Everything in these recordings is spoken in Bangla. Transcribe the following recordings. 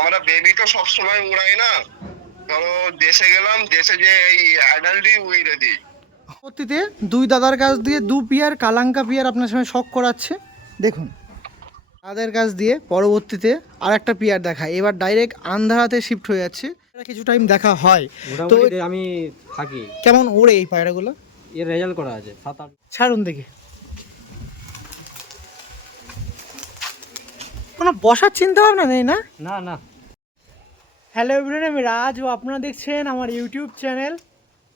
আমরা বেবি তো সবসময় উড়াই না, ধরো দেশে গেলাম, দেশে যে এই অ্যাডাল্টই উড়ে দিই। পরবর্তীতে দুই দাদার কাছ দিয়ে দু পিয়ার কালাঙ্কা পিয়ার আপনার সঙ্গে শখ করাচ্ছে। দেখুন তাদের কাছ দিয়ে পরবর্তীতে আর একটা পিয়ার দেখায়, এবার ডাইরেক্ট আন্ধারাতে শিফট হয়ে যাচ্ছে। কিছু টাইম দেখা হয় তো মোটামুটি আমি থাকি। কেমন ওড়ে এই পায়রাগুলো? এর রেজাল্ট করা আছে 7-8। ছাড়ুন দেখি। কোনো বসার চিন্তা ভাবনা নেই না? না না। হ্যালো এভরিওয়ান, আমি রাজ ও আপনারা দেখছেন আমার ইউটিউব চ্যানেল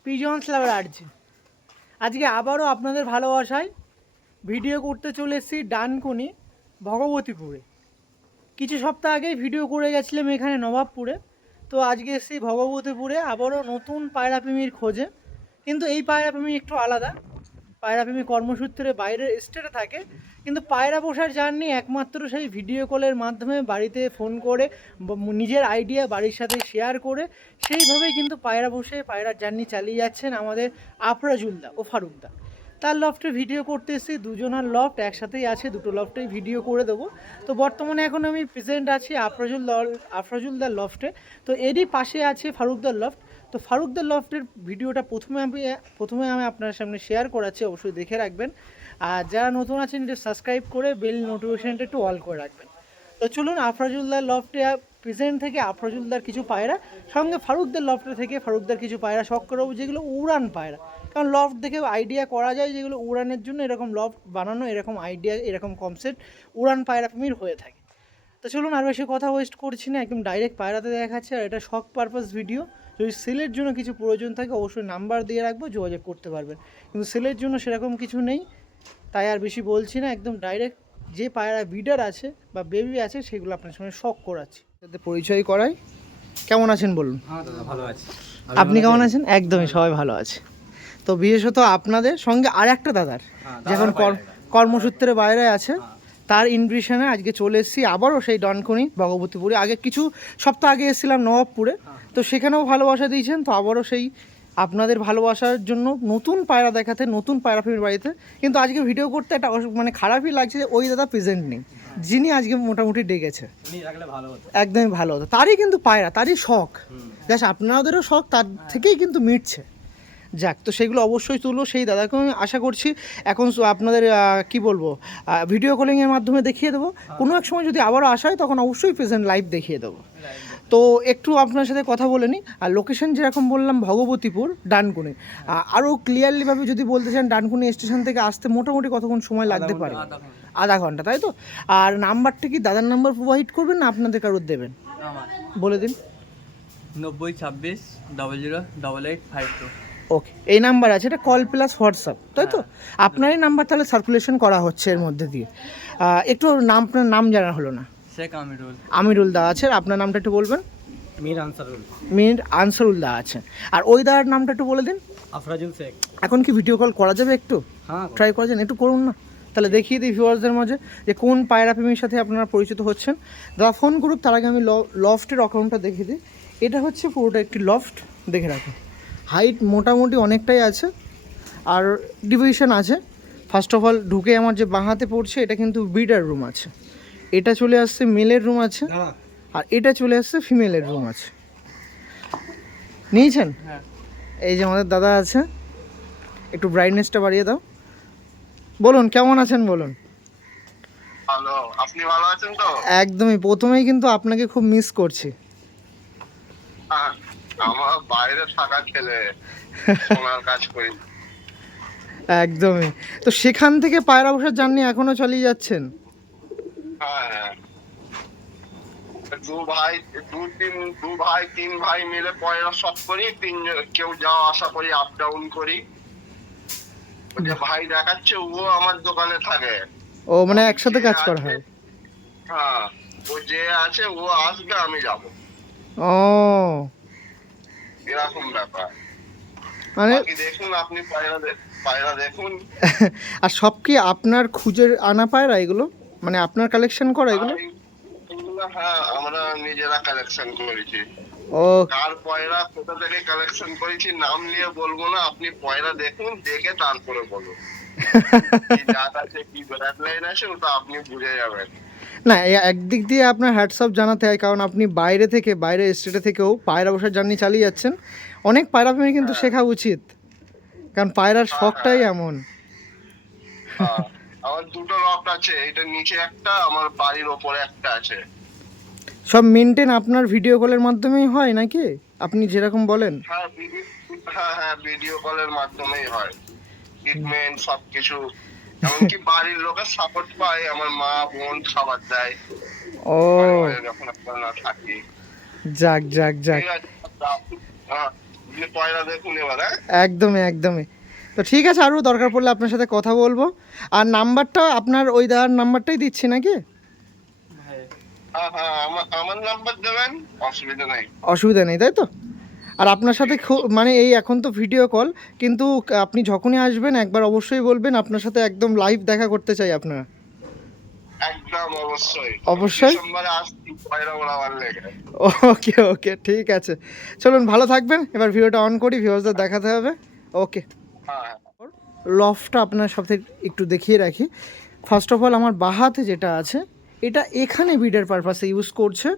পিজনস লাভার আর্জি। আজকে আবারও আপনাদের ভালোবাসায় ভিডিও করতে চলে এসেছি ডানকুনি ভগবতীপুরে। কিছু সপ্তাহ আগেই ভিডিও করে গেছিলাম এখানে নবাবপুরে, তো আজকে এসেছি ভগবতীপুরে আবারও নতুন পায়রাপ্রেমীর খোঁজে। কিন্তু এই পায়রাপ্রেমী একটু আলাদা, পায়রাপ্রেমী কর্মসূত্রে বাইরের স্টেটে থাকে, কিন্তু পায়রা পোষার জার্নি একমাত্র সেই ভিডিও কলের মাধ্যমে বাড়িতে ফোন করে নিজের আইডিয়া বাড়ির সাথে শেয়ার করে সেইভাবেই কিন্তু পায়রা বসে পায়রার জার্নি চালিয়ে যাচ্ছেন আমাদের আফরাজুলদা ও ফারুকদা। তার লফটে ভিডিও করতে এসেছি, দুজনার লফট একসাথেই আছে, দুটো লফটেই ভিডিও করে দেবো। তো বর্তমানে এখন আমি প্রেজেন্ট আছি আফরাজুলদার লফটে। তো এরই পাশে আছে ফারুকদার লফট। তো ফারুকদার লফটের ভিডিওটা প্রথমে আমি আপনার সামনে শেয়ার করাচ্ছি, অবশ্যই দেখে রাখবেন। আর যারা নতুন আছেন একটু সাবস্ক্রাইব করে বেল নোটিফিকেশনটা একটু অল করে রাখবেন। তো চলুন আফরাজুলদার লফটে প্রেজেন্ট থেকে আফরাজুলদার কিছু পায়রা, সঙ্গে ফারুকদার লফটে থেকে ফারুকদার কিছু পায়রা শখ করবো, যেগুলো উড়ান পায়রা। কারণ লফট দেখে আইডিয়া করা যায় যেগুলো উড়ানের জন্য এরকম লফট বানানো, এরকম আইডিয়া, এরকম কনসেপ্ট উড়ান পায়রাপ্রেমীর হয়ে থাকে। তো চলুন আর বেশি কথা ওয়েস্ট করছি না, একদম ডাইরেক্ট পায়রাতে দেখাচ্ছে। আর এটা শখ পারপাস ভিডিও, যদি সেলের জন্য কিছু প্রয়োজন থাকে অবশ্যই নাম্বার দিয়ে রাখবো, যোগাযোগ করতে পারবেন। কিন্তু সেলের জন্য সেরকম কিছু নেই, তাই আর বেশি বলছি না, একদম ডাইরেক্ট যে পায়রা বিডার আছে বা বেবি আছে সেগুলো আপনার সঙ্গে শখ করাচ্ছি, যাতে পরিচয় করাই। কেমন আছেন বলুন? হ্যাঁ দাদা ভালো আছি। আপনি কেমন আছেন? একদমই সবাই ভালো আছে। তো বিশেষত আপনাদের সঙ্গে আর একটা দাদার যখন কর্মসূত্রে বাইরে আছে, তার ইনভিটেশনে আজকে চলে এসেছি আবারও সেই ডানকুনি ভগবতীপুরে। আগে কিছু সপ্তাহ আগে এসেছিলাম নবাবপুরে, তো সেখানেও ভালোবাসা দিয়েছেন। তো আবারও সেই আপনাদের ভালোবাসার জন্য নতুন পায়রা দেখাতে, নতুন পায়রাপ্রেমীর বাড়িতে। কিন্তু আজকে ভিডিও করতে একটা মানে খারাপই লাগছে যে ওই দাদা প্রেজেন্ট নেই, যিনি আজকে মোটামুটি ডেকেছে। একদমই ভালো হতো, তারই কিন্তু পায়রা, তারই শখ, জাস্ট আপনাদেরও শখ তার থেকেই কিন্তু মিটছে। যাক, তো সেগুলো অবশ্যই তুলবো। সেই দাদাকে আমি আশা করছি এখন আপনাদের কি বলবো, ভিডিও কলিংয়ের মাধ্যমে দেখিয়ে দেবো। কোনো এক সময় যদি আবারও আসা হয় তখন অবশ্যই প্রেজেন্ট লাইভ দেখিয়ে দেবো। তো একটু আপনার সাথে কথা বলে নিই। আর লোকেশন যেরকম বললাম ভগবতীপুর ডানকুনি, আরও ক্লিয়ারলিভাবে যদি বলতে চান ডানকুনি স্টেশন থেকে আসতে মোটামুটি কতক্ষণ সময় লাগতে পারে? আধা ঘন্টা, তাই তো? আর নাম্বারটা কি দাদার নাম্বার প্রোভাইড করবেন না আপনাদের কারোর দেবেন? বলে দিন। 9026008852। ওকে, এই নাম্বার আছে, এটা কল প্লাস হোয়াটসঅ্যাপ, তাই তো? আপনারই নাম্বার তাহলে সার্কুলেশন করা হচ্ছে এর মধ্যে দিয়ে। একটু আপনার নাম জানা হলো না। শেখ আমিরুল। আমিরুল দা আছে, আপনার নামটা একটু বলবেন। মীর আনসারুল। মীর আনসারুল দা আছে। আর ওই দাদার নামটা একটু বলে দিন। আফরাজুল শেখ। এখন কি ভিডিও কল করা যাবে? একটু হ্যাঁ ট্রাই করা যান, একটু করুন না, তাহলে দেখিয়ে দিই ভিউয়ার্সদের মাঝে যে কোন পায়রাপ্রেমীর সাথে আপনারা পরিচিত হচ্ছেন। দাদা ফোন করুক, তার আগে আমি লফটের অ্যাকাউন্টটা দেখিয়ে দিই। এটা হচ্ছে পুরোটা একটি লফট, দেখে রাখুন। হাইট মোটামুটি অনেকটাই আছে, আর ডিভিশন আছে। ফার্স্ট অফ অল ঢুকে আমার যে বাঁ হাতে পড়ছে এটা কিন্তু বিডার রুম আছে, এটা চলে আসছে মেলের রুম আছে, আর এটা চলে আসছে ফিমেলের রুম আছে। নিয়েছেন? এই যে আমাদের দাদা আছে, একটু ব্রাইটনেসটা বাড়িয়ে দাও। বলুন কেমন আছেন বলুন। ভালো, আপনি ভালো আছেন তো? একদমই, প্রথমেই কিন্তু আপনাকে খুব মিস করছি। আমার বাইরে থাকা ছেলে, সোনার কাজ করি। একদমই, তো সেখান থেকে পায়রা বসার জার্নি এখনো চালিয়ে যাচ্ছেন? হ্যাঁ, দু ভাই তিন ভাই মিলে পয়লা শখ করি, তিনজন কেউ যাওয়া আসা করি, আপ ডাউন করি। ওই যে ভাই দেখাচ্ছে ও আমার দোকানে থাকে। ও মানে একসাথে কাজ করা হয়? হ্যাঁ, ও যে আছে ও আসবে, আমি যাব, ও এরকম ব্যাপার। মানে দেখুন আপনি পায়রা দেখুন। আর সব কি আপনার খুঁজে আনা পায়রা এগুলো, মানে আপনার কালেকশন করা এগুলো? হ্যাঁ, আমরা নিজেরা কালেকশন করেছি। ও, কার পয়রা কোথা থেকে কালেকশন করেছি নাম নিয়ে বলবো না, আপনি পয়রা দেখুন, দেখে তারপরে বলুন। কি জাত আছে, কি ব্র্যান্ড লাইন আছে, ওটা আপনি বুঝে যাবেন। না একদিক দিয়ে আপনার হ্যাটসঅপ জানাতে হয়, কারণ আপনি বাইরে থেকে, বাইরের স্টেটে থেকেও পায়রা বসার জার্নি চালিয়ে যাচ্ছেন। অনেক পায়রা প্রেমী কিন্তু শেখা উচিত, কারণ পায়রার শখটাই এমন। আমার দুটো লফট আছে, এটা নিচে একটা, আমার বাড়ির ওপরে একটা আছে। সব মেনটেন আপনার ভিডিও কলের মাধ্যমেই হয় নাকি, আপনি যেরকম বলেন? হ্যাঁ, ভিডিও কলের মাধ্যমেই হয়। ট্রিটমেন্ট সবকিছু, এমনকি বাড়ির লোকের সাপোর্ট পায়, আমার মা বোন খাবার দেয় ও যখন আপনারা থাকি। যাক যাক যাক, ঠিক আছে, আপনি পয়লা দেখুন এবার। একদমই একদমই। তো ঠিক আছে, আরও দরকার পড়লে আপনার সাথে কথা বলবো। আর নাম্বারটা আপনার ওই দাদার নাম্বারটাই দিচ্ছি নাকি? হ্যাঁ, আমার নাম্বার দেবেন, অসুবিধা নাই। অসুবিধা নেই, তাই তো? আর আপনার সাথে মানে এই এখন তো ভিডিও কল, কিন্তু আপনি যখনই আসবেন একবার অবশ্যই বলবেন, আপনার সাথে একদম লাইভ দেখা করতে চাই আপনারা। একদম অবশ্যই অবশ্যই। ডিসেম্বরে আসছি পয়লা ওড়াবার লেগে। ওকে ওকে, ঠিক আছে, চলুন ভালো থাকবেন। এবার ভিডিওটা অন করি, ভিউয়ার্সদের দেখাতে হবে। ওকে, হ্যাঁ, লফটটা আপনার সাথে একটু দেখিয়ে রাখি। ফার্স্ট অফ অল আমার বাহাতে যেটা আছে, এটা এখানে ব্রিডার পারপাসে ইউজ করছে।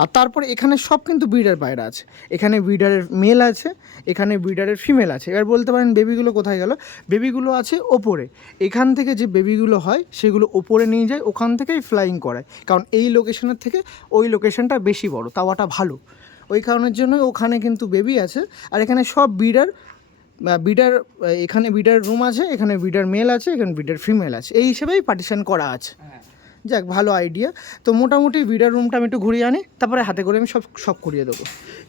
আর তারপরে এখানে সব কিন্তু ব্রিডার পায়রা আছে। এখানে ব্রিডারের মেল আছে, এখানে ব্রিডারের ফিমেল আছে। এবার বলতে পারেন বেবিগুলো কোথায় গেল? বেবিগুলো আছে ওপরে। এখান থেকে যে বেবিগুলো হয় সেগুলো ওপরে নিয়ে যায়, ওখান থেকেই ফ্লাইং করায়, কারণ এই লোকেশনের থেকে ওই লোকেশনটা বেশি বড়, তাওয়াটা ভালো। ওই কারণের জন্য ওখানে কিন্তু বেবি আছে। আর এখানে সব ব্রিডার, এখানে ব্রিডার রুম আছে, এখানে ব্রিডার মেল আছে, এখানে ব্রিডার ফিমেল আছে, এই হিসেবেই পার্টিশন করা আছে। যাক, ভালো আইডিয়া। তো মোটামুটি ব্রিডার রুমটা আমি একটু ঘুরিয়ে আনি, তারপরে হাতে করে আমি সব করিয়ে দেবো।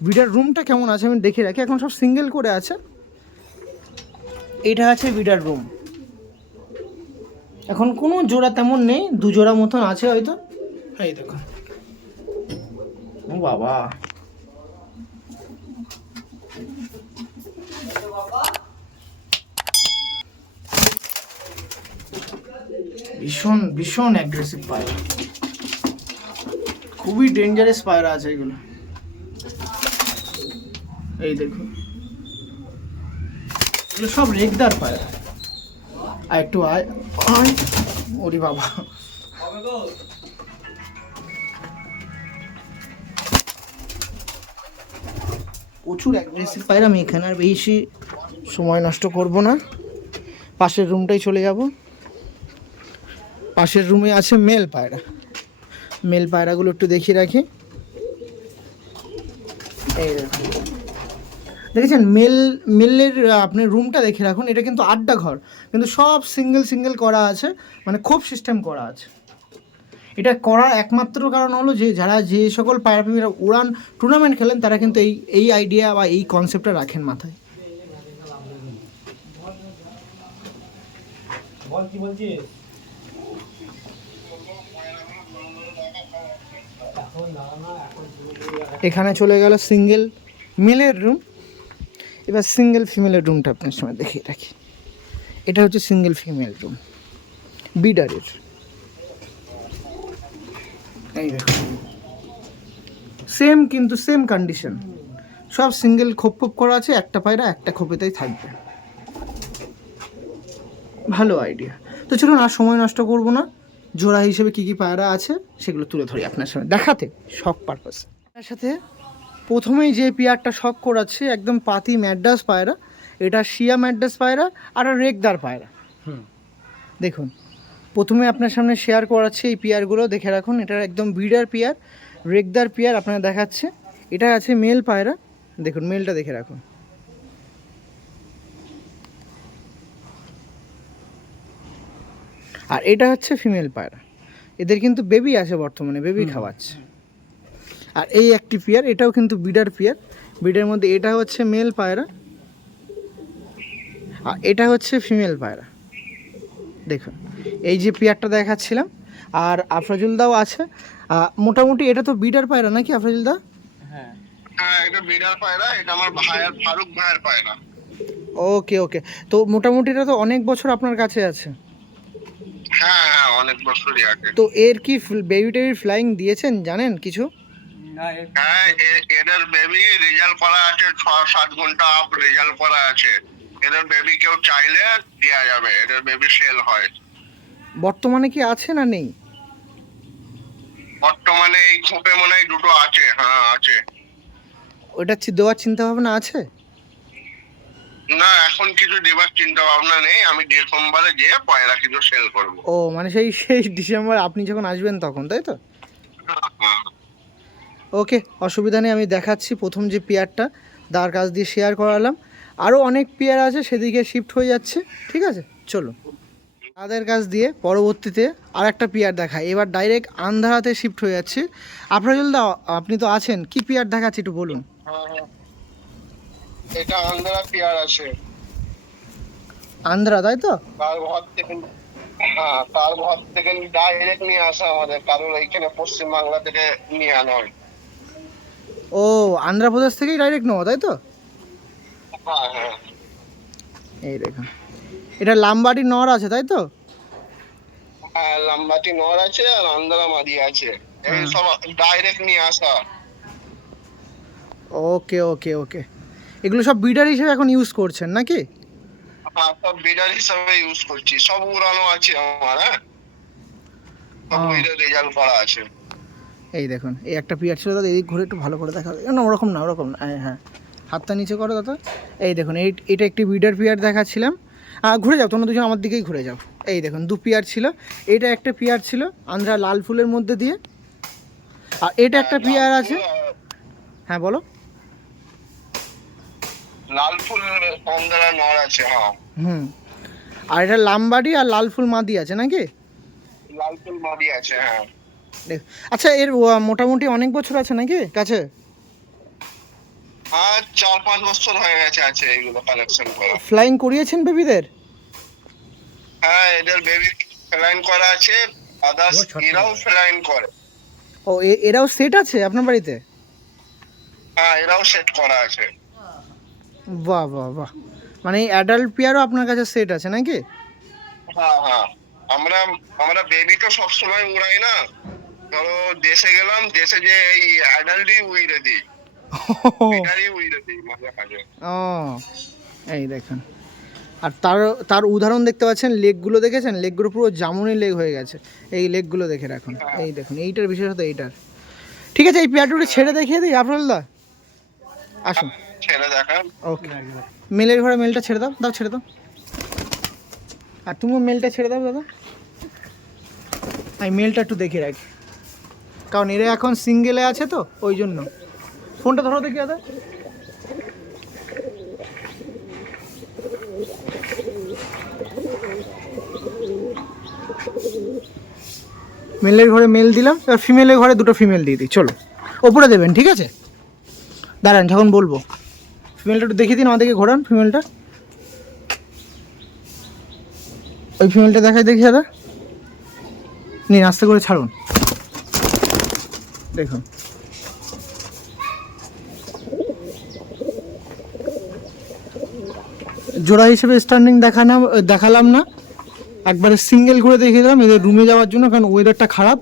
ব্রিডার রুমটা কেমন আছে আমি দেখে রাখি। এখন সব সিঙ্গেল করে আছে। এটা আছে ব্রিডার রুম। এখন কোনো জোড়া তেমন নেই, 2 জোড়া মতন আছে হয়তো। এই দেখুন, ও বাবা, ভীষণ ভীষণ অ্যাগ্রেসিভ পায়রা, খুবই ডেঞ্জারাস পায়রা আছে এগুলো। এই দেখুন, এগুলো সব রেগদার পায়রা। আর একটু আয়, ওরে বাবা, প্রচুর অ্যাগ্রেসিভ পায়রা। আমি এখানে আর বেশি সময় নষ্ট করব না, পাশের রুমটাই চলে যাব। পাশের রুমে আছে মেল পায়রা। মেল পায়রাগুলো একটু দেখিয়ে রাখি। এই দেখেছেন, মেলের আপনি রুমটা দেখে রাখুন। এটা কিন্তু আড্ডা ঘর, কিন্তু সব সিঙ্গেল করা আছে, মানে খুব সিস্টেম করা আছে। এটা করার একমাত্র কারণ হলো যে সকল পায়রা প্রেমীরা উড়ান টুর্নামেন্ট খেলেন, তারা কিন্তু এই আইডিয়া বা এই কনসেপ্টটা রাখেন মাথায়। এখানে চলে গেল সিঙ্গেল মেলের রুম। এবার সিঙ্গেল ফিমেলের রুমটা আপনার সময় দেখিয়ে রাখি। এটা হচ্ছে সিঙ্গেল ফিমেল রুম বিডারের। এই দেখুন, কিন্তু সেম কন্ডিশন, সব সিঙ্গেল খোপ করা আছে। একটা পায়রা একটা খোপেতেই থাকবে। ভালো আইডিয়া। তো চলুন আর সময় নষ্ট করব না, জোড়া হিসেবে কী কী পায়রা আছে সেগুলো তুলে ধরি আপনার সামনে দেখাতে, শখ পারপাস। তার সাথে প্রথমেই যে পেয়ারটা শখ করাচ্ছে, একদম পাতি ম্যাড্রাস পায়রা। এটা শিয়া ম্যাড্রাস পায়রা আর রেগদার পায়রা। দেখুন, প্রথমে আপনার সামনে শেয়ার করাচ্ছে এই পেয়ারগুলো, দেখে রাখুন। এটা একদম ব্রিডার পেয়ার, রেগদার পেয়ার আপনারা দেখাচ্ছে। এটা আছে মেল পায়রা, দেখুন মেলটা দেখে রাখুন। আর এটা হচ্ছে ফিমেল পায়রা। এদের কিন্তু বেবি আছে বর্তমানে, বেবি খাওয়াচ্ছে। আর এই একটি পেয়ার, এটাও কিন্তু ব্রিডার পেয়ার। ব্রিডের মধ্যে এটা হচ্ছে মেল পায়রা আর এটা হচ্ছে ফিমেল পায়রা। দেখুন, এই যে পেয়ারটা দেখাচ্ছিলাম। আর আফরাজুল দাও আছে। মোটামুটি এটা তো ব্রিডার পায়রা নাকি আফরাজুল দা? হ্যাঁ, এটা ব্রিডার পায়রা, এটা আমার ভাইয়ের, ফারুক ভাইয়ের পায়রা। ওকে, তো মোটামুটি এটা তো অনেক বছর আপনার কাছে আছে। হ্যাঁ, অনেক বছরই আগে। তো এর কি বেবি টেবি ফ্লাইং দিয়েছেন, জানেন কিছু? হ্যাঁ, এদের বেবি রেজাল্ট করা আছে, 6-7 ঘন্টা আপ রেজাল্ট করা আছে। এদের বেবি কেউ চাইলে দেওয়া যাবে, এদের বেবি সেল হয়। বর্তমানে কি আছে না নেই? বর্তমানে এই খোপে মনে হয় দুটো আছে, হ্যাঁ আছে। ওটা দেওয়ার চিন্তা ভাবনা আছে? না, এখন কিছু দেবার চিন্তা ভাবনা নেই, আমি ডিসেম্বরে গিয়ে পয়লা কিছু সেল করবো। ও মানে সেই সেই ডিসেম্বর আপনি যখন আসবেন তখন, তাই তো? হ্যাঁ। ওকে, অসুবিধা নেই, আমি দেখাচ্ছি প্রথম যে পেয়ারটা দার কাছ দিয়ে শেয়ার করালাম। আরও অনেক পেয়ার আছে, সেদিকে শিফট হয়ে যাচ্ছে। ঠিক আছে, চলুন তাদের কাছ দিয়ে পরবর্তীতে আর একটা পেয়ার দেখায়। এবার ডাইরেক্ট আন্ধারাতে শিফট হয়ে যাচ্ছে। আফরাজুল দা, আপনি তো আছেন, কি পেয়ার দেখাচ্ছি একটু বলুন। হ্যাঁ, এটা আন্ধ্রা পেয়ার আছে। আন্ধ্রা, তাই তো? তার ঘর থেকে, হ্যাঁ তার ঘর থেকে ডাইরেক্ট নিয়ে আসা আমাদের, কারণ এইখানে পশ্চিমবাংলা থেকে নিয়ে আনা হয়। ও, আন্ধ্রপ্রদেশ থেকেই ডাইরেক্ট নেওয়া, তাই তো? হ্যাঁ হ্যাঁ। এই দেখুন, এটা লাম্বাটি নর আছে, তাই তো? হ্যাঁ, লাম্বাটি নর আছে আর আন্ধ্রা মাদি আছে, এই হ্যাঁ। সব ডাইরেক্ট নিয়ে আসা। ওকে ওকে ওকে, এগুলো সব ব্রিডার হিসেবে এখন ইউজ করছেন নাকি? হ্যাঁ, সব বিডার হিসাবে ইউজ করছি, সব উড়ানো আছে আমার। হ্যাঁ, সব ও। উইডার রেজাল্ট করা আছে। এই দেখুন, এই একটা পেয়ার ছিল দাদা, এদিক ঘুরে একটু ভালো করে দেখা, না ওরকম না, ওরকম না, হ্যাঁ হ্যাঁ, হাতটা নিচে করো দাদা। এই দেখুন, এটা একটি ব্রিডার পেয়ার দেখাচ্ছিলাম। ঘুরে যাও, তোমরা দুজন আমার দিকেই ঘুরে যাও। এই দেখুন, দু পেয়ার ছিল। এটা একটা পেয়ার ছিল আন্ধ্রা লাল ফুলের মধ্যে দিয়ে, আর এটা একটা পেয়ার আছে। হ্যাঁ বলো। লাল ফুল আন্ধ্রা নর আছে, হ্যাঁ। হুম, আর এটা লামবাড়ি আর লাল ফুল মাদি আছে নাকি? লাল ফুল মাদি আছে, হ্যাঁ। আচ্ছা, এর মোটামুটি অনেক বছর আছে নাকি কাছে? আর 4-5 বছর হয়ে গেছে আছে এগুলো কালেকশন করা। ফ্লাইং করিয়েছেন বেবিদের? হ্যাঁ, এদের বেবি ফ্লাইন করা আছে, আদার্স এরাও ফ্লাইন করে। ও, এরাও সেট আছে আপনার বাড়িতে? হ্যাঁ, এরাও সেট করা আছে। বাহ বাহ বাহ, মানে অ্যাডাল্ট পেয়ারও আপনার কাছে সেট আছে নাকি? হ্যাঁ হ্যাঁ, আমরা আমরা বেবি তো সবসময় উড়াই না, ধরো দেশে গেলাম, দেশে যে এই অ্যাডাল্টই উইড়ে দিই, বেটারই উইড়ে দিই মাঝে মাঝে। ও, এই দেখুন, আর তার তার উদাহরণ দেখতে পাচ্ছেন, লেগগুলো দেখেছেন? লেগগুলো পুরো জামুনি লেগ হয়ে গেছে। এই লেগগুলো দেখে রাখুন, এই দেখুন, এইটার বিশেষত এইটার। ঠিক আছে, এই পেয়ারটুটি ছেড়ে দেখিয়ে দিই আফরুল্লাহ, আসুন। ছেড়ে দেখান। ওকে, মেলের ঘরে মেলটা ছেড়ে দাও, দাও ছেড়ে দাও। আর তুমিও মেলটা ছেড়ে দাও দাদা। আমি মেলটা একটু দেখে রাখি, কারণ এরা এখন সিঙ্গেলে আছে তো, ওই জন্য। ফোনটা ধরো দেখি দাদা। মেলের ঘরে মেল দিলাম, এবার ফিমেলের ঘরে দুটো ফিমেল দিয়ে দিই। চলো, ওপরে দেবেন, ঠিক আছে? দাঁড়ান, যখন বলবো। ফিমেলটা একটু দেখিয়ে দিন আমাদেরকে, ঘোরান ফিমেলটা। ওই ফিমেলটা দেখাই দেখি দাদা, নিন আস্তে করে ছাড়ুন। দেখুন, জোড়া হিসেবে স্ট্যান্ডিং দেখালাম না, একবারে সিঙ্গেল করে দেখিয়ে দিলাম এদের রুমে যাওয়ার জন্য, কারণ ওয়েদারটা খারাপ,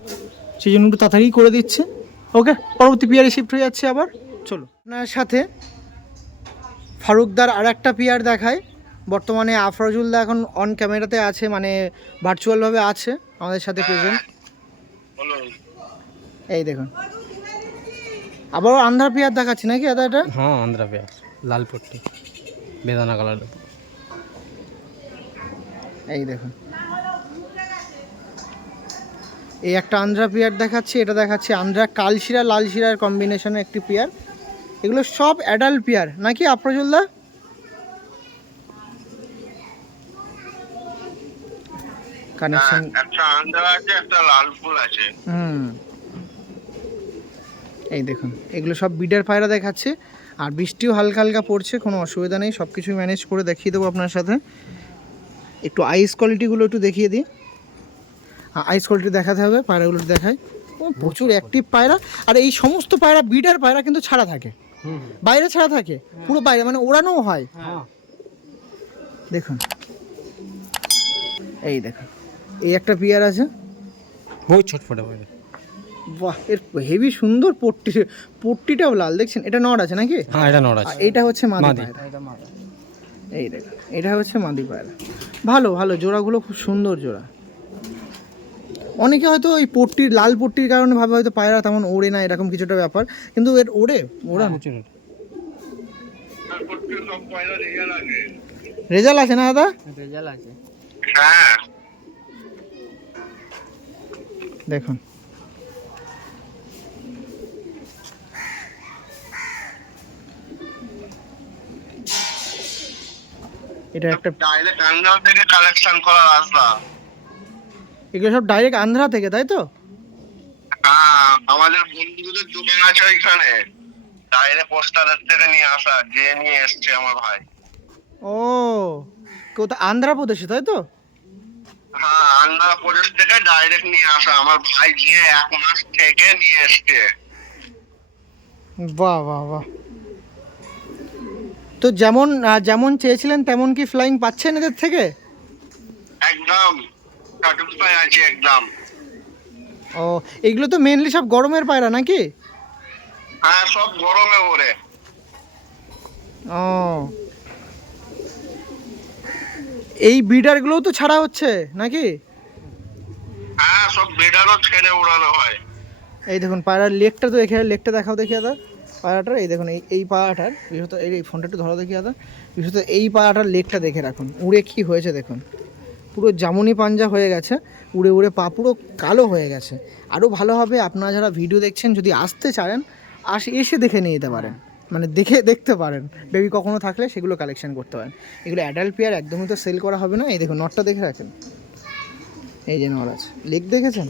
সেই জন্য একটু তাড়াতাড়ি করে দিচ্ছে। ওকে, পরবর্তী পিয়ারে শিফট হয়ে যাচ্ছে আবার। চলো, আপনার সাথে ফারুকদার আর একটা পিয়ার দেখায়। বর্তমানে আফরাজুল্লাহ এখন অন ক্যামেরাতে আছে, মানে ভার্চুয়ালভাবে আছে আমাদের সাথে প্রেজেন্ট। বলুন। এই দেখুন, আবারও আন্ধ্রা পেয়ার দেখাচ্ছি নাকি দাদা? এটা হ্যাঁ আন্ধ্রা পেয়ার, লাল পট্টি, বেদানা কালার। এই দেখুন, এই একটা আন্ধ্রা পেয়ার দেখাচ্ছি, এটা দেখাচ্ছি আন্ধ্রা কালশিরা লাল শিরার কম্বিনেশনে একটি পেয়ার। এগুলো সব অ্যাডাল্ট পেয়ার নাকি আফরাজুল্লাহ? কানেকশন, একটা আন্ধ্রা আছে, একটা লাল ফুল আছে। এই দেখুন, এগুলো সব বিডার পায়রা দেখাচ্ছে। আর বৃষ্টিও হালকা হালকা পড়ছে, কোনো অসুবিধা নেই, সব কিছু ম্যানেজ করে দেখিয়ে দেবো আপনার সাথে। একটু আইস কোয়ালিটিগুলো একটু দেখিয়ে দিই। আইস কোয়ালিটি দেখাতে হবে, পায়রাগুলো দেখায়। ও প্রচুর অ্যাক্টিভ পায়রা। আর এই সমস্ত পায়রা বিডার পায়রা কিন্তু ছাড়া থাকে, বাইরে ছাড়া থাকে, পুরো বাইরে, মানে ওড়ানোও হয়। দেখুন, এই দেখুন, এই একটা পেয়ার আছে, ওই ছটফটে পায়রা। বাহ, এর হেভি সুন্দর পট্টিটাও লাল, দেখছেন? এটা নর আছে নাকি? হ্যাঁ এটা নড় আর আছে। এইটা হচ্ছে মাদি পায়রা। এই দেখুন, এটা হচ্ছে মাদি পায়রা। ভালো ভালো জোড়াগুলো, খুব সুন্দর জোড়া। অনেকে হয়তো ওই পট্টির লাল পট্টির কারণে ভাবে হয়তো পায়রা তেমন ওড়ে না, এরকম কিছুটা ব্যাপার, কিন্তু এর ওড়ে ওড়া প্রচুর। সব পয়লা রেজাল্ট লাগে। রেজাল্ট আছে না দাদা? রেজাল্ট আছে। হ্যাঁ দেখুন এটা একটা, ডাইরেক্ট আন্দাজ থেকে কালেকশন করা রাস্তা। এগুলো সব ডাইরেক্ট আন্ধ্রা থেকে, তাই তো? হ্যাঁ, আমাদের বন্ধুদের দোকান আছে ওইখানে, ডাইরেক্ট পোস্টারের থেকে নিয়ে আসা, যে নিয়ে এসছে আমার ভাই। ও কোথা, আন্ধ্রপ্রদেশে তাই তো? হ্যাঁ, আন্ধ্রপ্রদেশ থেকে ডাইরেক্ট নিয়ে আসা, আমার ভাই গিয়ে 1 মাস থেকে নিয়ে এসছে। বাহ বাহ বাহ। তো যেমন যেমন চেয়েছিলেন তেমন কি ফ্লাইং পাচ্ছেন এদের থেকে? একদম স্যাটিসফাই আছে একদম। ও এগুলো তো মেনলি সব গরমের পায়রা নাকি? হ্যাঁ, সব গরমে ওরে। ও এই ব্রিডারগুলোও তো ছাড়া হচ্ছে নাকি? হ্যাঁ, সব বেডারও ছেড়ে উড়ানো হয়। এই দেখুন পায়রার লেগটা তো দেখে, লেগটা দেখাও দেখি দাদা পায়রাটার। এই দেখুন এই পায়রাটার বিশেষত এই ফোনটা একটু ধরো দেখি দাদা, বিশেষত এই পায়রাটার লেগটা দেখে রাখুন, উড়ে কি হয়েছে দেখুন, পুরো জামুনি পাঞ্জা হয়ে গেছে, উড়ে উড়ে পা পুরো কালো হয়ে গেছে। আরও ভালো হবে আপনারা যারা ভিডিও দেখছেন যদি আসতে চান এসে দেখে নিয়ে যেতে পারেন, মানে দেখতে পারেন বেবি কখনো থাকলে সেগুলো কালেকশন করতে পারেন। এগুলো অ্যাডাল্ট পেয়ার, একদমই তো সেল করা হবে না। এই দেখুন নটটা দেখে রাখেন, এই যে নর আছে, লেগ দেখেছেন,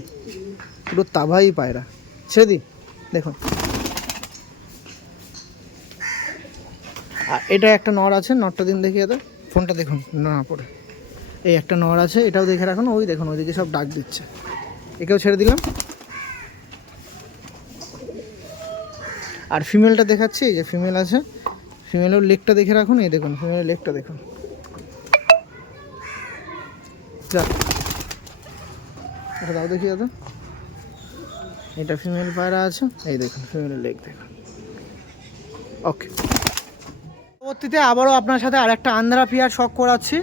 পুরো তাভাই পায়রা। ছেড়ে দিই দেখুন। আর এটা একটা নর আছে, নরটা দিন দেখিয়ে দাও, ফোনটা দেখুন না পড়ে। এই একটা নর আছে, এটাও দেখে রাখুন। ওই দেখুন ওইদিকে সব ডাক দিচ্ছে, একেও ছেড়ে দিলাম। আর ফিমেলটা দেখাচ্ছি, এই যে ফিমেল আছে, ফিমেলের লেগটা দেখে রাখুন। এই দেখুন ফিমেলের লেগটা দেখুন, যাক এটা দাও দেখি দাদা। এটা ফিমেল পায়রা আছে, এই দেখুন ফিমেলের লেগ দেখুন। ওকে, পরবর্তীতে আবারও আপনার সাথে আর একটা আন্ধ্রা পেয়ার শখ করাচ্ছি।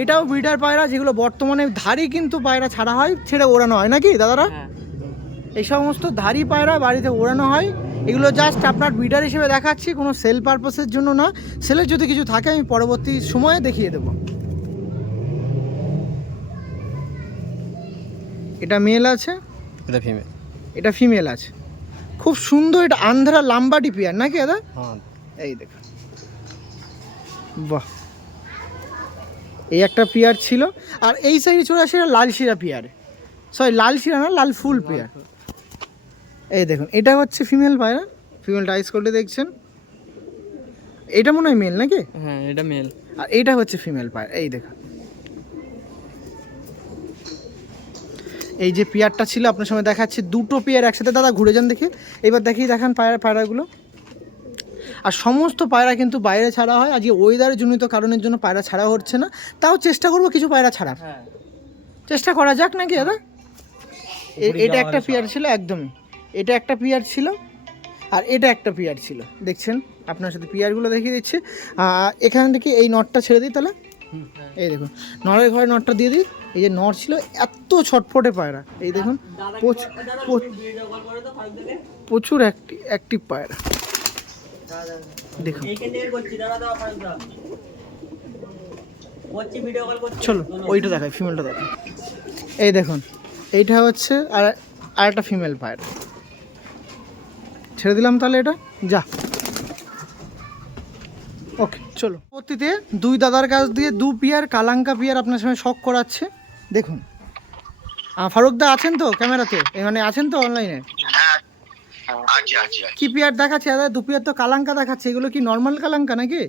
এটাও ব্রিডার পায়রা, যেগুলো বর্তমানে ধারি কিন্তু পায়রা ছাড়া হয়, ছেড়ে ওড়ানো হয় নাকি দাদারা? এই সমস্ত ধারি পায়রা বাড়িতে ওড়ানো হয়। এগুলো জাস্ট আপনার ব্রিডার হিসেবে দেখাচ্ছি, কোনো সেল পারপাসের জন্য না। সেলের যদি কিছু থাকে আমি পরবর্তী সময়ে দেখিয়ে দেব। এটা মেল আছে, এটা ফিমেল। এটা ফিমেল আছে, খুব সুন্দর। এটা আন্ধ্রা লাম্বাডি পেয়ার নাকি দাদা? হ্যাঁ। এই দেখুন, বাহ, এই একটা পেয়ার ছিল। আর এই সাইডে চলে আসে লাল শিরা পেয়ার, সরি লাল শিরা না, লাল ফুল পেয়ার। এই দেখুন এটা হচ্ছে ফিমেল পায়রা, ফিমেলটা আইস করলে দেখছেন। এটা মনে হয় মেল নাকি? হ্যাঁ এটা মেল। আর এইটা হচ্ছে ফিমেল পায়রা। এই দেখুন এই যে পেয়ারটা ছিল আপনার সময় দেখাচ্ছি, দুটো পেয়ার একসাথে। দাদা ঘুরে যান দেখি, এবার দেখিয়ে দেখান পায়রাগুলো। আর সমস্ত পায়রা কিন্তু বাইরে ছাড়া হয়, আজকে ওয়েদার জনিত কারণের জন্য পায়রা ছাড়া হচ্ছে না, তাও চেষ্টা করবো কিছু পায়রা ছাড়ার, চেষ্টা করা যাক নাকি দাদা। এটা একটা পেয়ার ছিল, একদমই এটা একটা পেয়ার ছিল, আর এটা একটা পেয়ার ছিল। দেখছেন আপনার সাথে পেয়ারগুলো দেখিয়ে দিচ্ছি। এখান থেকে এই নটটা ছেড়ে দিই তাহলে। এই দেখুন নরের ঘরে নটটা দিয়ে দিই। এই যে নর ছিল, এত ছটফটে পায়রা, এই দেখুন প্রচুর অ্যাক্টিভ পায়রা দেখুন। চলো ওইটা দেখাই, ফিমেলটা দেখাই। এই দেখুন এইটা হচ্ছে আর একটা ফিমেল পায়রা, ছেড়ে দিলাম তাহলে এটা যা। ওকে চলো, পরবর্তীতে দুই দাদার কাছ দিয়ে দু পেয়ার কালাঙ্কা পেয়ার আপনার সঙ্গে শখ করাচ্ছে। দেখুন ফারুকদা আছেন তো ক্যামেরাতে, মানে আছেন তো অনলাইনে? হ্যাঁ, আছে আছে। কি পেয়ার দেখাচ্ছে দাদা? দু পেয়ার তো কালাঙ্কা দেখাচ্ছে, এগুলো কি নর্মাল কালাঙ্কা নাকি?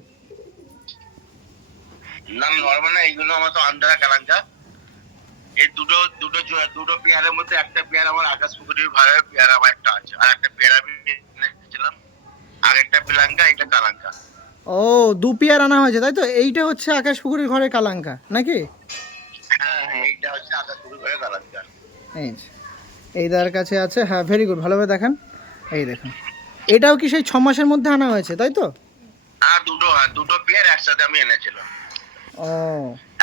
না নরমাল না, এইগুলো আমার তো আন্ধ্রা কালাঙ্কা। এই দুটো পেয়ারের মধ্যে একটা পেয়ার আমার আকাশ পুকুরের ভাড়ার পেয়ার আমার একটা আছে, আর একটা পেয়ার আমি এনেছিলাম, আর একটা পিলাঙ্কা, এটা কালাঙ্কা। ও দু পেয়ার আনা হয়েছে তাই তো? এইটা হচ্ছে আকাশ পুকুরের ঘরে কালাঙ্কা নাকি? হ্যাঁ, এইটা হচ্ছে আকাশ পুকুরের ঘরে কালাঙ্কা। এই দাদার কাছে আছে, হ্যাঁ ভেরি গুড, ভালোভাবে দেখান। এই দেখুন এটাও কি সেই 6 মাসের মধ্যে আনা হয়েছে তাই তো? হ্যাঁ, দুটো পেয়ার একসাথে আমি এনেছিলাম। ও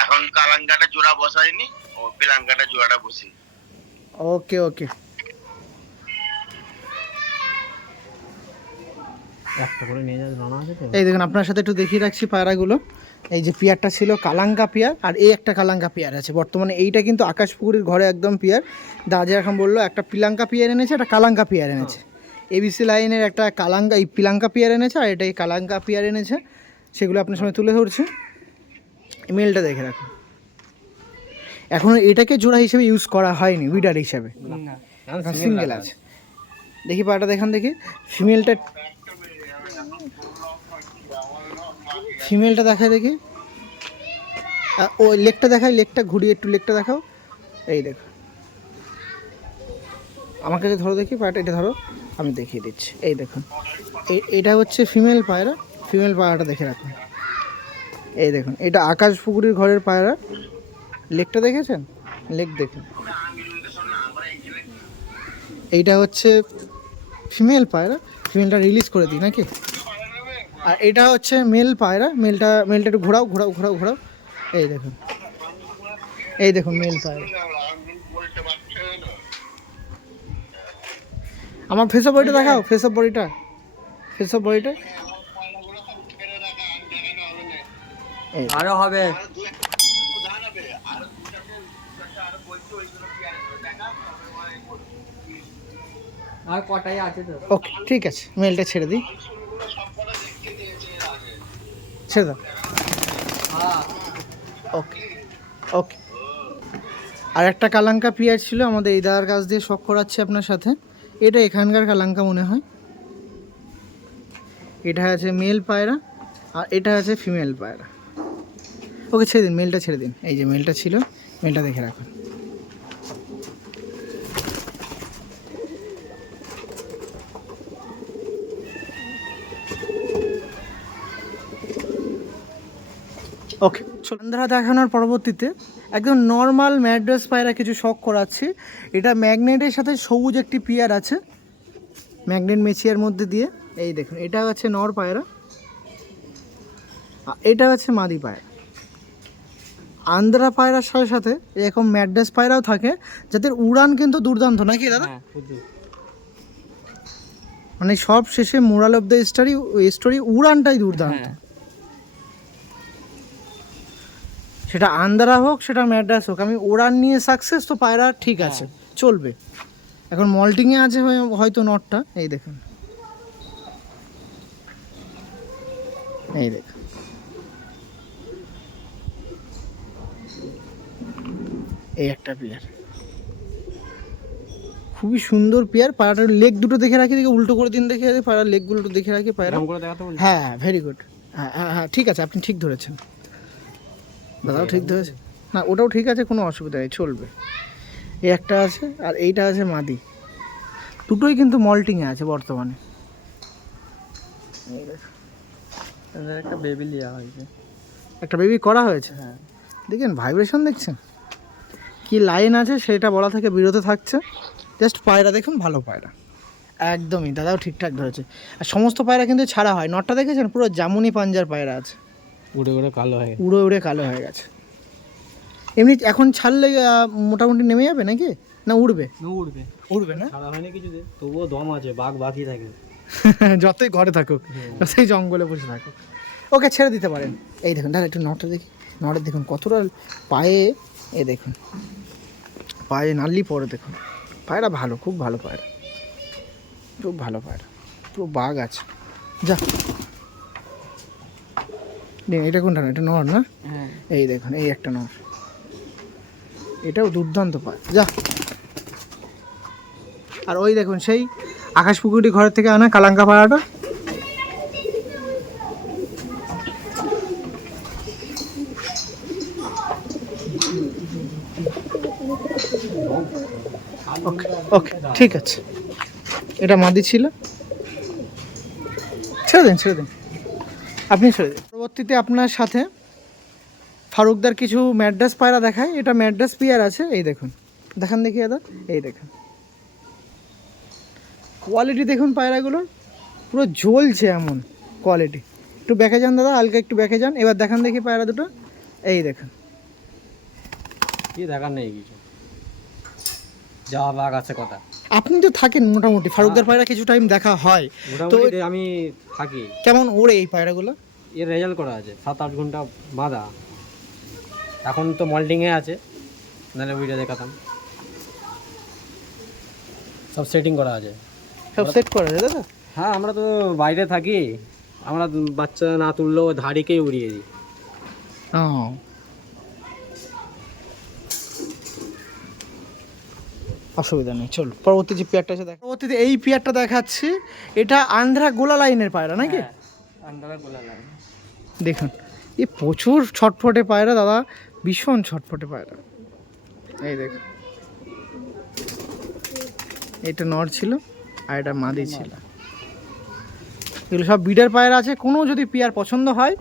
এখন কালাঙ্কাটা জোড়া বসাইনি, ও পিলাঙ্কাটা জোড়াটা বসি। ও ওকে ওকে। একটা করে নিয়ে যাওয়া জানা আছে তো। এই দেখুন আপনার সাথে একটু দেখিয়ে রাখছি পায়রাগুলো। এই যে পেয়ারটা ছিল কালাঙ্কা পেয়ার, আর এই একটা কালাঙ্কা পেয়ার আছে বর্তমানে। এইটা কিন্তু আকাশপুকুরের ঘরে একদম পেয়ার। দাদা এখন বললো একটা পিলাঙ্কা পেয়ার এনেছে, একটা কালাঙ্কা পেয়ার এনেছে। এবিসি লাইনের একটা কালাঙ্কা এই পিলাঙ্কা পেয়ার এনেছে, আর এটা এই কালাঙ্কা পেয়ার এনেছে। সেগুলো আপনার সামনে তুলে ধরছে। মেলটা দেখে রাখুন। এখনও এটাকে জোড়া হিসেবে ইউজ করা হয়নি বিডার হিসাবে, সিঙ্গেল আছে। দেখি পাটা দেখান দেখি ফিমেলটা, ফিমেলটা দেখায় দেখি। ও লেগটা দেখায়, লেগটা ঘুরিয়ে একটু লেগটা দেখাও। এই দেখো, আমার কাছে ধরো দেখি পায়রাটা, এটা ধরো আমি দেখিয়ে দিচ্ছি। এই দেখুন এটা হচ্ছে ফিমেল পায়রা। ফিমেল পায়রাটা দেখে রাখুন। এই দেখুন এটা আকাশ পুকুরের ঘরের পায়রা। লেগটা দেখেছেন? লেগ দেখুন। এইটা হচ্ছে ফিমেল পায়রা। ফিমেলটা রিলিজ করে দিই নাকি? আর এটা হচ্ছে মেল পায়রা। মেলটা একটু ঘোরাও ঘোরাও ঘোরাও ঘোরাও। এই দেখুন, এই দেখুন মেল পায়রা। আমার ফেসঅফ বডিটা দেখাও, ফেসঅফ বডিটা, ফেসঅফ বডিটা। আরো হবে। আর কটাই আছে তো। ওকে ঠিক আছে, মেলটা ছেড়ে দিই, ছেড়ে দাও। ওকে ওকে। আর একটা কালাঙ্কা পিয়ার ছিল আমাদের এই দাদার কাছ দিয়ে শখ করাচ্ছি আপনার সাথে। এটা এখানকার কালাঙ্কা মনে হয়। এটা আছে মেল পায়রা, আর এটা আছে ফিমেল পায়রা। ওকে ছেড়ে দিন, মেলটা ছেড়ে দিন। এই যে মেলটা ছিল, মেলটা দেখে রাখুন। ওকে, সন্ধ্যা দেখানোর পরবর্তীতে একদম নর্মাল ম্যাড্রাস পায়রা কিছু শখ করাচ্ছি। এটা ম্যাগনেটের সাথে সবুজ একটি পেয়ার আছে, ম্যাগনেট মেচিয়ার মধ্যে দিয়ে। এই দেখুন এটা হচ্ছে নর পায়রা, এটা হচ্ছে মাদি পায়রা। আন্দ্রা পায়রার সাথে সাথে এরকম ম্যাড্রাস পায়রাও থাকে, যাদের উড়ান কিন্তু দুর্দান্ত নাকি দাদা? মানে সব শেষে মোরাল অফ দ্য স্টোরি উড়ানটাই দুর্দান্ত। সেটা আন্দ্রা হোক সেটা ম্যাড্রাস হোক, আমি উড়ান নিয়ে সাকসেস, তো পায়রা ঠিক আছে চলবে। এখন মল্টিংয়ে আছে হয়তো নটটা। এই দেখুন, এই দেখুন এই একটা পেয়ার, খুবই সুন্দর পেয়ার। পায়রাটার লেগ দুটো দেখে রাখি, দেখে উল্টো করে দিন দেখে পায়রার লেগগুলো একটু দেখে রাখি পায়রা। হ্যাঁ ভেরি গুড, হ্যাঁ হ্যাঁ হ্যাঁ ঠিক আছে, আপনি ঠিক ধরেছেন, দাদাও ঠিক ধরেছে। না ওটাও ঠিক আছে, কোনো অসুবিধা নেই, চলবে। এই একটা আছে, আর এইটা আছে মাদি। দুটোই কিন্তু মল্টিংয়ে আছে বর্তমানে। একটা বেবি লিয়া হয়েছে, একটা বেবি করা হয়েছে। হ্যাঁ দেখেন ভাইব্রেশন দেখছেন, কি লাইন আছে সেটা বলা থেকে বিরত থাকছে। জাস্ট পায়রা দেখুন, ভালো পায়রা একদমই, দাদাও ঠিকঠাক ধরেছে। আর সমস্ত পায়রা কিন্তু ছাড়া হয়। নটটা দেখেছেন পুরো জামুনি পাঞ্জার পায়রা আছে, উড়ে উড়ে কালো হয়ে উড়ে উড়ে কালো হয়ে গেছে। এমনি এখন ছাড়লে মোটামুটি নেমে যাবে নাকি, না উড়বে? উড়বে, উড়বে না, ছাড়া হয়নি কিছু দিন, তবুও দম আছে, বাঘ বাকি থাকে। যতই ঘরে থাকুক, যতই জঙ্গলে বসে থাকুক, ওকে ছেড়ে দিতে পারেন। এই দেখুন দাদা একটু নটটা দেখি, নটের দেখুন কতটা পায়ে, এ দেখুন পায়ে নাল্লি পরে দেখুন। পায়রা ভালো, খুব ভালো পায়রা, খুব ভালো পায়রা, পুরো বাঘ আছে। যা এটা কোনটা না, এটা নর না? এই দেখুন এই একটা নর, এটাও দুর্দান্ত পায়। যা, আর ওই দেখুন সেই আকাশ পুকুরটি ঘরের থেকে আনা কালাঙ্কা পায়রাটা। ওকে ওকে ঠিক আছে, এটা মাদি ছিল, ছেড়ে দিন ছেড়ে দিন, আপনি ছেড়ে দিন। পরবর্তীতে আপনার সাথে ফারুকদার কিছু ম্যাড্রাস পায়রা দেখায়। এটা ম্যাড্রাস পেয়ার আছে, এই দেখুন, দেখান দেখি দাদা, এই দেখুন কোয়ালিটি দেখুন পায়রাগুলোর, পুরো জ্বলছে এমন কোয়ালিটি। একটু ব্যাকে যান দাদা, হালকা একটু ব্যাকে যান, এবার দেখান দেখি পায়রা দুটো। এই দেখুন, কি দেখার নেই কিছু, যাওয়া বাঘ আছে কথা। আপনি তো থাকেন মোটামুটি, ফারুকদার পায়রা কিছু টাইম দেখা হয়, তো মোটামুটি আমি থাকি। কেমন ওড়ে এই পায়রাগুলো? এর রেজাল্ট করা আছে 7-8 ঘন্টা বাঁধা। এখন তো মল্টিংয়ে আছে, নাহলে ভিডিও দেখাতাম। সব সেটিং করা আছে। সব সেট করা যায় দাদা? হ্যাঁ, আমরা তো বাইরে থাকি, আমরা বাচ্চা না তুললেও ধাড়িকেই উড়িয়ে দিই। ও, অসুবিধা নেই, চলো পরবর্তী যে পেয়ারটা আছে দেখা। পরবর্তীতে এই পেয়ারটা দেখাচ্ছি, এটা আন্ধ্রা গোলা লাইনের পায়রা নাকি? দেখুন এই প্রচুর ছটফটে পায়রা দাদা, ভীষণ ছটফটে পায়রা। এই দেখুন, এটা নর ছিল আর এটা মাদি ছিল। এগুলো সব বিডার পায়রা আছে। কোনো যদি পেয়ার পছন্দ হয়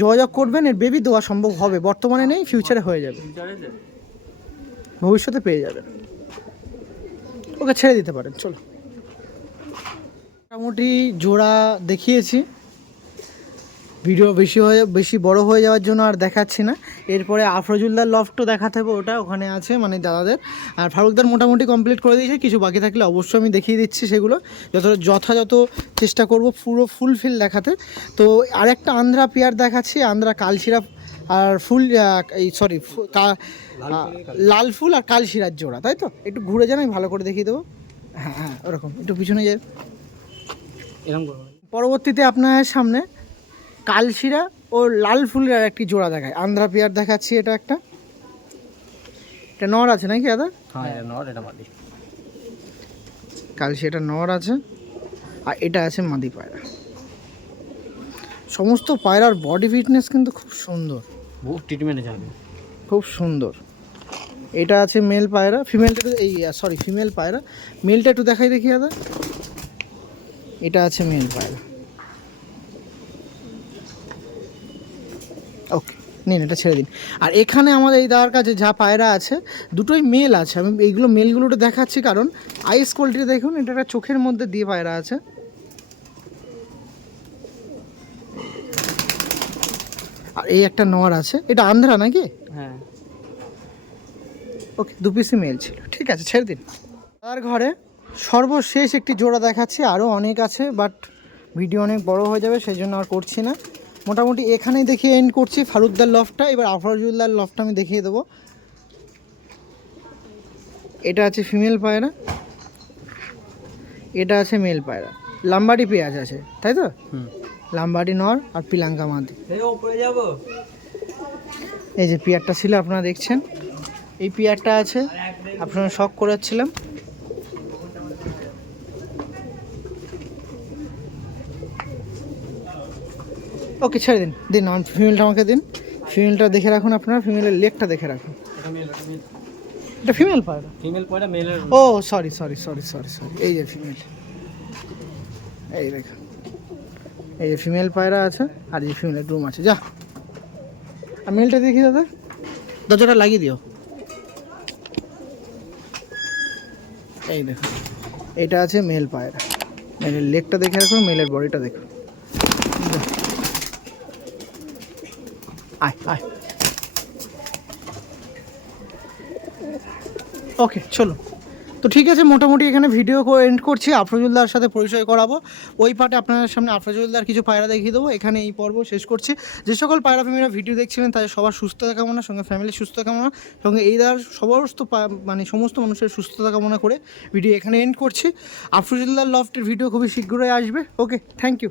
যোগাযোগ করবেন, এর বেবি দেওয়া সম্ভব হবে। বর্তমানে নেই, ফিউচারে হয়ে যাবে, ভবিষ্যতে পেয়ে যাবেন। ওকে ছেড়ে দিতে পারেন। চলো, মোটামুটি জোড়া দেখিয়েছি, ভিডিও বেশি বড় হয়ে যাওয়ার জন্য আর দেখাচ্ছি না। এরপরে আফরোজুল্লাহ লফটও দেখাতে হবে, ওটা ওখানে আছে মানে দাদাদের। আর ফারুকদার মোটামুটি কমপ্লিট করে দিয়েছে, কিছু বাকি থাকলে অবশ্যই আমি দেখিয়ে দিচ্ছি সেগুলো, যথাযথ চেষ্টা করব পুরো ফুলফিল দেখাতে। তো আরেকটা আন্ধ্রা পেয়ার দেখাচ্ছি, আন্ধ্রা কালশিরা আর ফুল এই সরি লাল ফুল আর কালশিরার জোড়া, তাই তো? একটু ঘুরে যান, আমি ভালো করে দেখিয়ে দেবো। হ্যাঁ হ্যাঁ, ওরকম একটু পিছনে যায়, এরকম করবো। পরবর্তীতে আপনার সামনে কালশিরা ও লাল ফুলের আর একটি জোড়া দেখায়। আন্ধ্রা পেয়ার দেখাচ্ছি, এটা একটা, এটা নর আছে নাকি দাদা? হ্যাঁ, এটা নর, এটা মাদি। কালশিরাটা নর আছে আর এটা আছে মাদি পায়রা। সমস্ত পায়রার বডি ফিটনেস কিন্তু খুব সুন্দর, বহু ট্রিটমেন্টে যাবে, খুব সুন্দর। এটা আছে মেল পায়রা, ফিমেলটা এই সরি ফিমেল পায়রা, মেলটা একটু দেখাই দেখি দাদা। এটা আছে মেল পায়রা। ওকে নিন, এটা ছেড়ে দিন। আর এখানে আমাদের এই দাদার কাছে যা পায়রা আছে দুটোই মেল আছে। আমি এইগুলো মেলগুলোটা দেখাচ্ছি কারণ আইস কোয়ালিটি দেখুন, এটা একটা চোখের মধ্যে দিয়ে পায়রা আছে। আর এই একটা নর আছে, এটা আন্ধ্রা নাকি? হ্যাঁ। ওকে, 2 পিসই মেল ছিল, ঠিক আছে ছেড়ে দিন। তার ঘরে সর্বশেষ একটি জোড়া দেখাচ্ছি, আরও অনেক আছে বাট ভিডিও অনেক বড় হয়ে যাবে, সেই জন্য আর করছি না। মোটামুটি এখানেই দেখিয়ে এন্ড করছি ফারুকদার লফটটা। এবার আফরোজুল্লাহর লফটটা আমি দেখিয়ে দেবো। এটা আছে ফিমেল পায়রা, এটা আছে মেল পায়রা। লাম্বাডি পেঁয়াজ আছে, তাই তো? লাম্বাডি নর আর পিলাঙ্কা মাদি। এই যে পেয়ারটা ছিল আপনারা দেখছেন, এই পেয়ারটা আছে, আপনারা শখ করাচ্ছিলাম। ওকে ছেড়ে দিন, দিন ফিমেলটা আমাকে দিন। ফিমেলটা দেখে রাখুন আপনারা, ফিমেলের লেগটা দেখে রাখুন। এটা ফিমেল পায়রা, ফিমেল পয়রা মেলের। ও sorry sorry sorry sorry sorry, এই যে ফিমেল, এই দেখুন, এই যে ফিমেল পায়রা আছে আর এই ফিমেলের রুম আছে। যা, আর মেলটা দেখি দাদা, দরজাটা লাগিয়ে দিও। এই দেখুন, এটা আছে মেল পায়রা, মেলের লেগটা দেখে রাখুন, মেলের বডিটা দেখুন। আয় আয়, ওকে চলো। তো ঠিক আছে, মোটামুটি এখানে ভিডিও এন্ড করছি। আফরোজুল্লাহর সাথে পরিচয় করাবো, ওই পার্টে আপনাদের সামনে আফরোজুল্লাহর কিছু পায়রা দেখিয়ে দেবো। এখানে এই পর্ব শেষ করছি। যে সকল পায়রা প্রেমীরা ভিডিও দেখছিলেন তাদের সবার সুস্থতা কামনা, সঙ্গে ফ্যামিলির সুস্থতা কামনা, সঙ্গে এই দ্বার সমস্ত মানে সমস্ত মানুষের সুস্থতা কামনা করে ভিডিও এখানে এন্ড করছি। আফরোজুল্লাহর লফটের ভিডিও খুবই শীঘ্রই আসবে। ওকে, থ্যাংক ইউ।